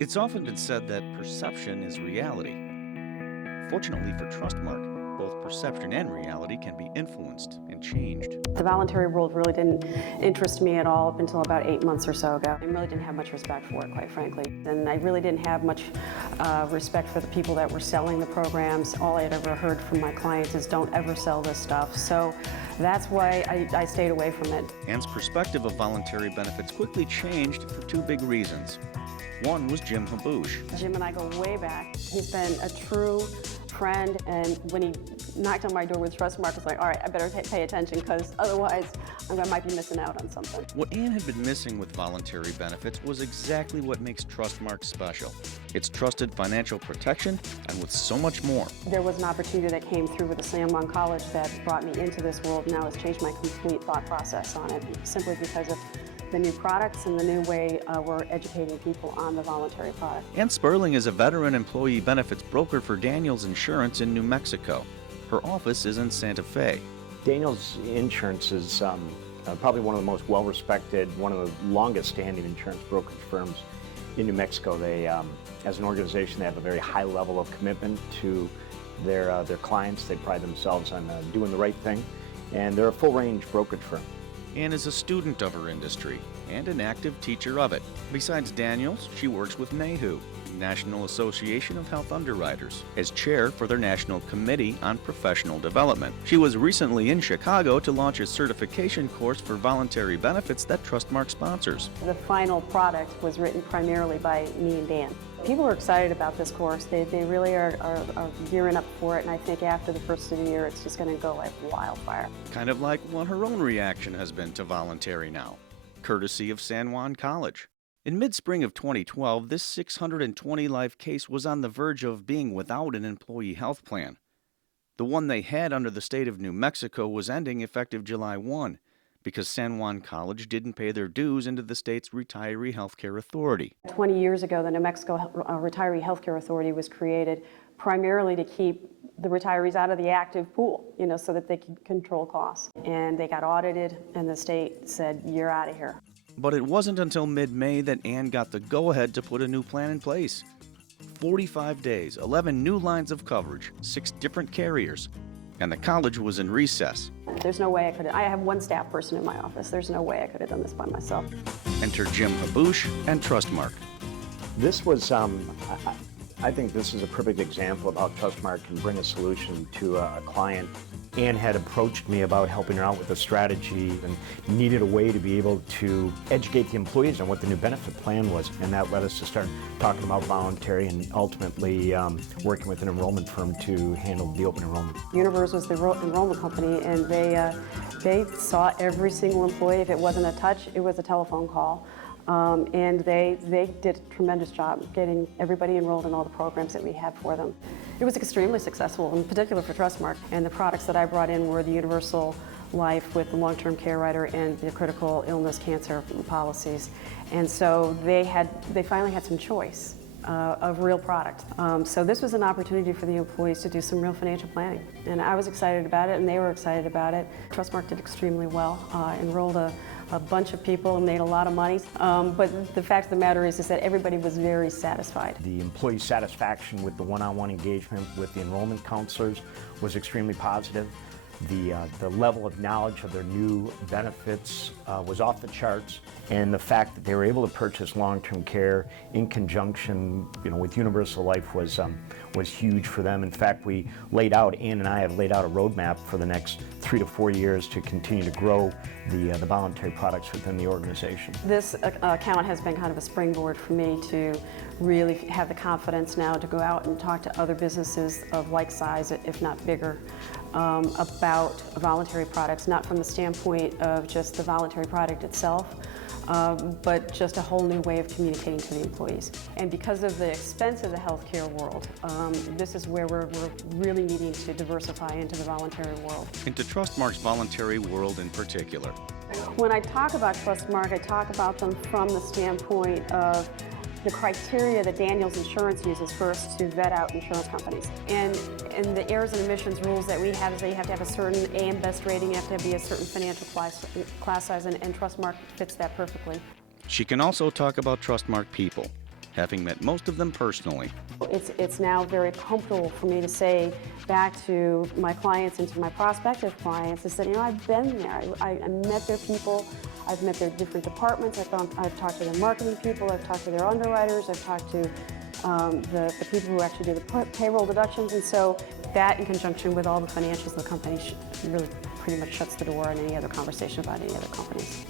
It's often been said that perception is reality. Fortunately for Trustmark, both perception and reality can be influenced and changed. The voluntary world really didn't interest me at all up until about 8 months or so ago. I really didn't have much respect for it, quite frankly. And I really didn't have much respect for the people that were selling the programs. All I had ever heard from my clients is don't ever sell this stuff. So that's why I stayed away from it. Ann's perspective of voluntary benefits quickly changed for two big reasons. One was Jim Haboosh. Jim and I go way back. He's been a true friend, and when he knocked on my door with Trustmark, I was like, all right, I better pay attention, because otherwise I might be missing out on something. What Ann had been missing with voluntary benefits was exactly what makes Trustmark special. It's trusted financial protection, and with so much more. There was an opportunity that came through with the San Juan College that brought me into this world. Now it's changed my complete thought process on it, simply because of the new products and the new way we're educating people on the voluntary product. Ann Sperling is a veteran employee benefits broker for Daniels Insurance in New Mexico. Her office is in Santa Fe. Daniels Insurance is probably one of the most well-respected, one of the longest-standing insurance brokerage firms in New Mexico. They, as an organization, they have a very high level of commitment to their clients. They pride themselves on doing the right thing, and they're a full-range brokerage firm. Ann is a student of her industry and an active teacher of it. Besides Daniels, she works with NAHU, National Association of Health Underwriters, as chair for their National Committee on Professional Development. She was recently in Chicago to launch a certification course for voluntary benefits that Trustmark sponsors. The final product was written primarily by me and Dan. People are excited about this course. They really are gearing up for it, and I think after the first of the year, it's just going to go like wildfire. Kind of like what her own reaction has been to voluntary now, courtesy of San Juan College. In mid-spring of 2012, this 620-life case was on the verge of being without an employee health plan. The one they had under the state of New Mexico was ending effective July 1 because San Juan College didn't pay their dues into the state's Retiree Healthcare Authority. 20 years ago, the New Mexico Retiree Healthcare Authority was created primarily to keep the retirees out of the active pool, so that they could control costs. And they got audited, and the state said, you're out of here. But it wasn't until mid-May that Ann got the go-ahead to put a new plan in place. 45 days, 11 new lines of coverage, 6 different carriers, and the college was in recess. There's no way I have one staff person in my office. There's no way I could have done this by myself. Enter Jim Haboosh and Trustmark. This was, I think this is a perfect example of how Trustmark can bring a solution to a client. Ann had approached me about helping her out with a strategy and needed a way to be able to educate the employees on what the new benefit plan was, and that led us to start talking about voluntary and ultimately working with an enrollment firm to handle the open enrollment. Univers was the enrollment company, and they saw every single employee. If it wasn't a touch, it was a telephone call. And they did a tremendous job getting everybody enrolled in all the programs that we had for them. It was extremely successful, in particular for Trustmark. And the products that I brought in were the universal life with the long-term care rider and the critical illness cancer policies. And so they finally had some choice of real product. So this was an opportunity for the employees to do some real financial planning. And I was excited about it, and they were excited about it. Trustmark did extremely well, enrolled a bunch of people and made a lot of money. But the fact of the matter is that everybody was very satisfied. The employee satisfaction with the one-on-one engagement with the enrollment counselors was extremely positive. The level of knowledge of their new benefits was off the charts, and the fact that they were able to purchase long-term care in conjunction, with Universal Life was huge for them. In fact, Ann and I have laid out a roadmap for the next 3 to 4 years to continue to grow the voluntary products within the organization. This account has been kind of a springboard for me to really have the confidence now to go out and talk to other businesses of like size, if not bigger, about voluntary products, not from the standpoint of just the voluntary product itself, but just a whole new way of communicating to the employees. And because of the expense of the healthcare world, this is where we're really needing to diversify into the voluntary world. Into Trustmark's voluntary world in particular. When I talk about Trustmark, I talk about them from the standpoint of the criteria that Daniels Insurance uses first to vet out insurance companies. And the errors and omissions rules that we have is that you have to have a certain AM Best rating, you have to be a certain financial class size, and Trustmark fits that perfectly. She can also talk about Trustmark people. having met most of them personally. It's now very comfortable for me to say back to my clients and to my prospective clients, I said, you know, I've been there. I met their people. I've met their different departments. I've talked to their marketing people. I've talked to their underwriters. I've talked to the people who actually do the payroll deductions. And so that, in conjunction with all the financials of the company, really pretty much shuts the door on any other conversation about any other companies.